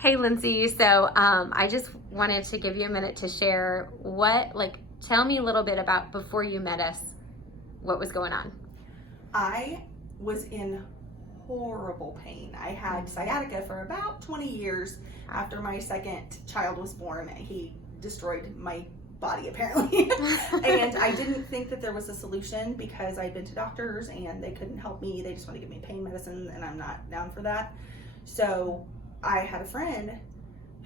Hey, Lindsi. So I just wanted to give you a minute to share tell me a little bit about before you met us, what was going on. I was in horrible pain. I had sciatica for about 20 years. After my second child was born, he destroyed my body apparently. And I didn't think that there was a solution because I'd been to doctors and they couldn't help me. They just want to give me pain medicine and I'm not down for that. So I had a friend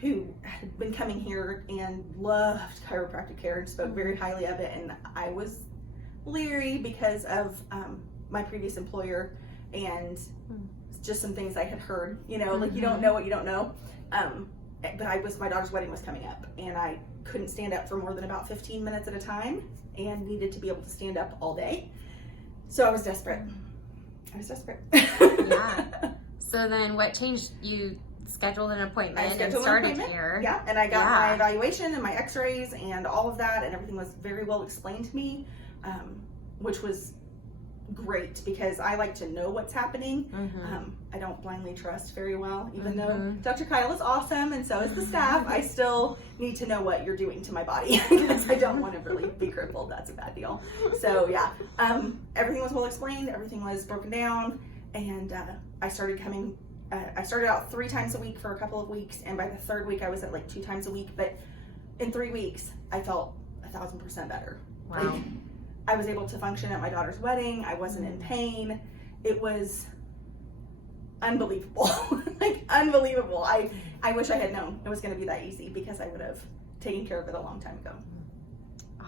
who had been coming here and loved chiropractic care and spoke very highly of it, and I was leery because of my previous employer and just some things I had heard, like you don't know what you don't know. But my daughter's wedding was coming up and I couldn't stand up for more than about 15 minutes at a time and needed to be able to stand up all day. So I was desperate. Yeah. So then what changed? You scheduled an appointment and started here. Yeah, and I got my evaluation and my x-rays and all of that, and everything was very well explained to me, which was great because I like to know what's happening. I don't blindly trust very well, even though Dr. Kyle is awesome and so is the staff. I still need to know what you're doing to my body because I don't want to really be crippled. That's a bad deal. So yeah, everything was well explained, everything was broken down, and I started coming. I started out 3 times a week for a couple of weeks, and by the 3rd week I was at like 2 times a week, but in 3 weeks I felt 1,000% better. Wow. Like, I was able to function at my daughter's wedding. I wasn't in pain. It was unbelievable. Like unbelievable. I wish I had known it was going to be that easy because I would have taken care of it a long time ago.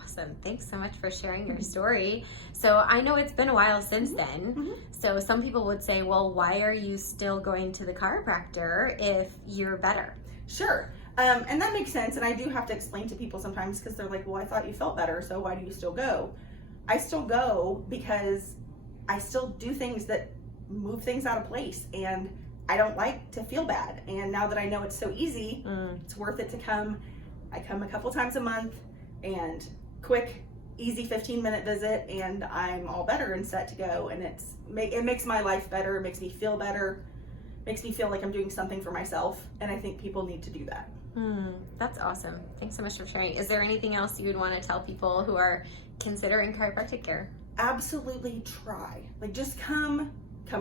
Awesome. Thanks so much for sharing your story. So I know it's been a while since then. So some people would say, well, why are you still going to the chiropractor if you're better? Sure. And that makes sense. And I do have to explain to people sometimes because they're like, well, I thought you felt better, so why do you still go? I still go because I still do things that move things out of place, and I don't like to feel bad. And now that I know it's so easy, it's worth it to come. I come a couple times a month, and quick, easy 15-minute visit, and I'm all better and set to go. And it makes my life better. It makes me feel better. Makes me feel like I'm doing something for myself, and I think people need to do that. That's awesome. Thanks so much for sharing. Is there anything else you would want to tell people who are considering chiropractic care? Absolutely try. Like just come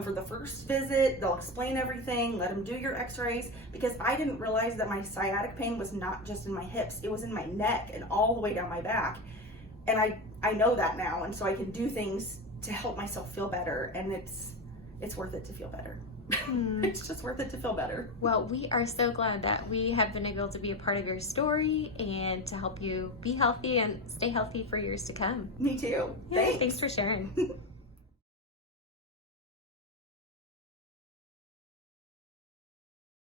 for the first visit. They'll explain everything. Let them do your x-rays, because I didn't realize that my sciatic pain was not just in my hips. It was in my neck and all the way down my back. And I know that now, and so I can do things to help myself feel better, and it's worth it to feel better. It's just worth it to feel better. Well, we are so glad that we have been able to be a part of your story and to help you be healthy and stay healthy for years to come. Me too. Thanks for sharing.